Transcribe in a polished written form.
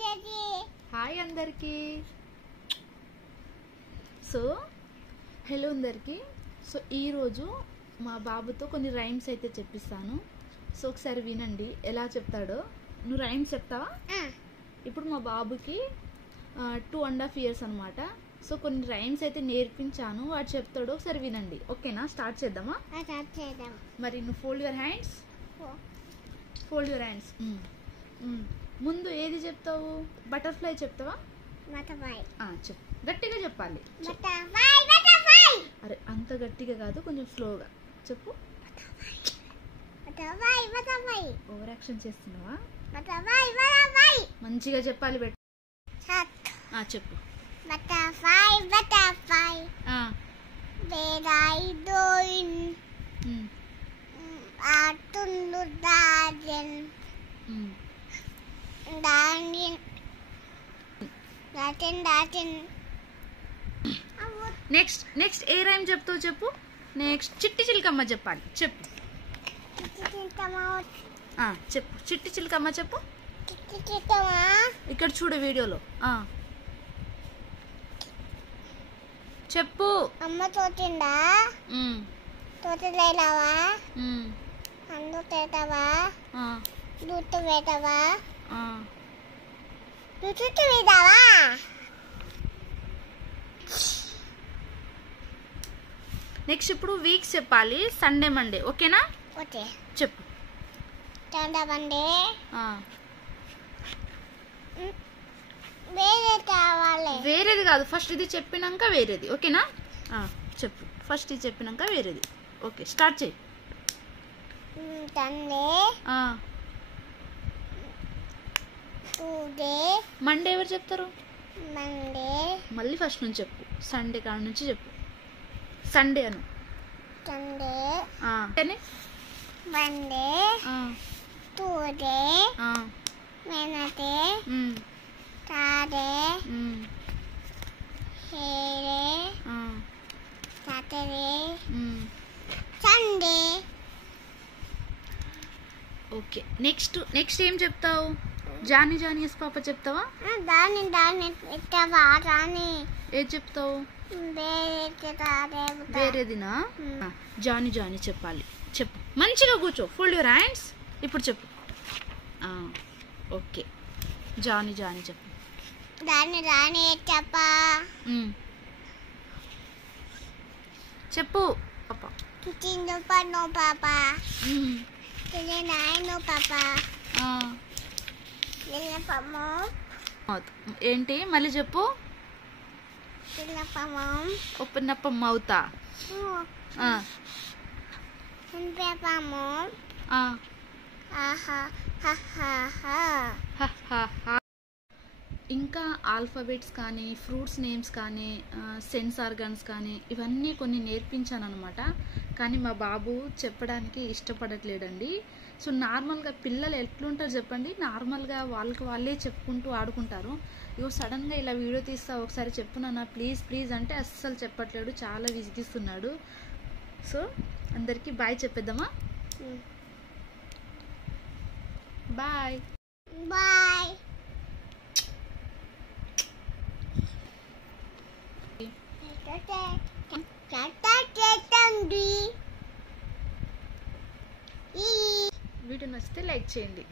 Hi అందరికీ. So hello అందరికీ. So ఈరోజు మా బాబుతో కొన్ని రైమ్స్ అయితే చెప్పిస్తాను. సో ఒకసారి వినండి ఎలా చెప్తాడో. నువ్వు రైమ్స్ చెప్తావా? ఇప్పుడు మా బాబుకి 2.5 years అనమాట. సో కొన్ని రైమ్స్ అయితే నేర్పించాను, వాడు చెప్తాడు, ఒకసారి వినండి. ఓకేనా? స్టార్ట్ చేద్దామా? మరి నువ్వు ఫోల్డ్ యువర్ హ్యాండ్స్. ముందు ఏది చెప్తావు? బటర్ఫ్లై చెప్తావా? చెప్పు, గట్టిగా చెప్పాలి. అరే అంత గట్టిగా కాదు, కొంచెం స్లోగా చెప్పు. ఓవర్ యాక్షన్ చేస్తున్నావా? మంచిగా చెప్పాలి. చెప్పు. నెక్స్ట్ ఏ రైమ్ చెప్తావు చెప్పు. నెక్స్ట్ చిట్టి చిలకమ్మ చెప్పాలి. చెప్పు చెప్పు చిట్టి చిలకమ్మ చెప్పు. ఇక్కడ చూడు వీడియోలో. చెప్పు. అమ్మ తోటిందా? తోటలేలావా? అందు తేతావా? దూత వేతావా? చుట్టూ వేదావా? నెక్స్ట్ ఇప్పుడు వీక్స్ చెప్పాలి. Sunday Monday. ఓకేనా? ఓకే చెప్పు. సండే మండే వేరే కావాలి. వేరేది కాదు, ఫస్ట్ ఇది చెప్పినాక వేరేది. ఓకేనా? చెప్పు. ఫస్ట్ ఇది చెప్పినాక వేరేది. ఓకే స్టార్ట్ చేయి. సండే టూడే మండే ఎవరు చెప్తారు? మండే. మళ్ళీ ఫస్ట్ నుంచి చెప్పు. సండే కాడ నుంచి చెప్పు. సండే అను. సండే మండే టూడే Wednesday Thursday Friday Saturday Sunday. Okay next ఏం చెప్తావు? జానీ జానీ ఎస్ పాప చెప్తావా? దాని ఇస్తావా? రాని ఏది చెప్తావు? వేరేదినా? జానీ జానీ చెప్పాలి. చెప్పు. మంచిగా కూర్చో. Fold your hands. ఇప్పుడు చెప్పు. ఓకే జానీ జానీ చెప్పు. దాని రాని చెప్పా. చెప్పు పాప. No papa. No papa. ఏంటి మళ్ళీ చెప్పు. ఓపెన్ అప్ మౌతా. ఇంకా ఆల్ఫాబెట్స్ కానీ, ఫ్రూట్స్ నేమ్స్ కానీ, సెన్స్ ఆర్గాన్స్ కానీ ఇవన్నీ కొన్ని నేర్పించాను అనమాట. కానీ మా బాబు చెప్పడానికి ఇష్టపడట్లేడండి. సో నార్మల్గా పిల్లలు ఎట్లుంటారు చెప్పండి, నార్మల్గా వాళ్ళకి వాళ్ళే చెప్పుకుంటూ ఆడుకుంటారు. ఇగో సడన్గా ఇలా వీడియో తీస్తా ఒకసారి చెప్పు నాన్న ప్లీజ్ ప్లీజ్ అంటే అస్సలు చెప్పట్లేడు, చాలా విసిగిస్తున్నాడు. సో అందరికీ బాయ్ చెప్పేద్దామా? Bye bye. వీడియో నచ్చితే లైక్ చేయండి.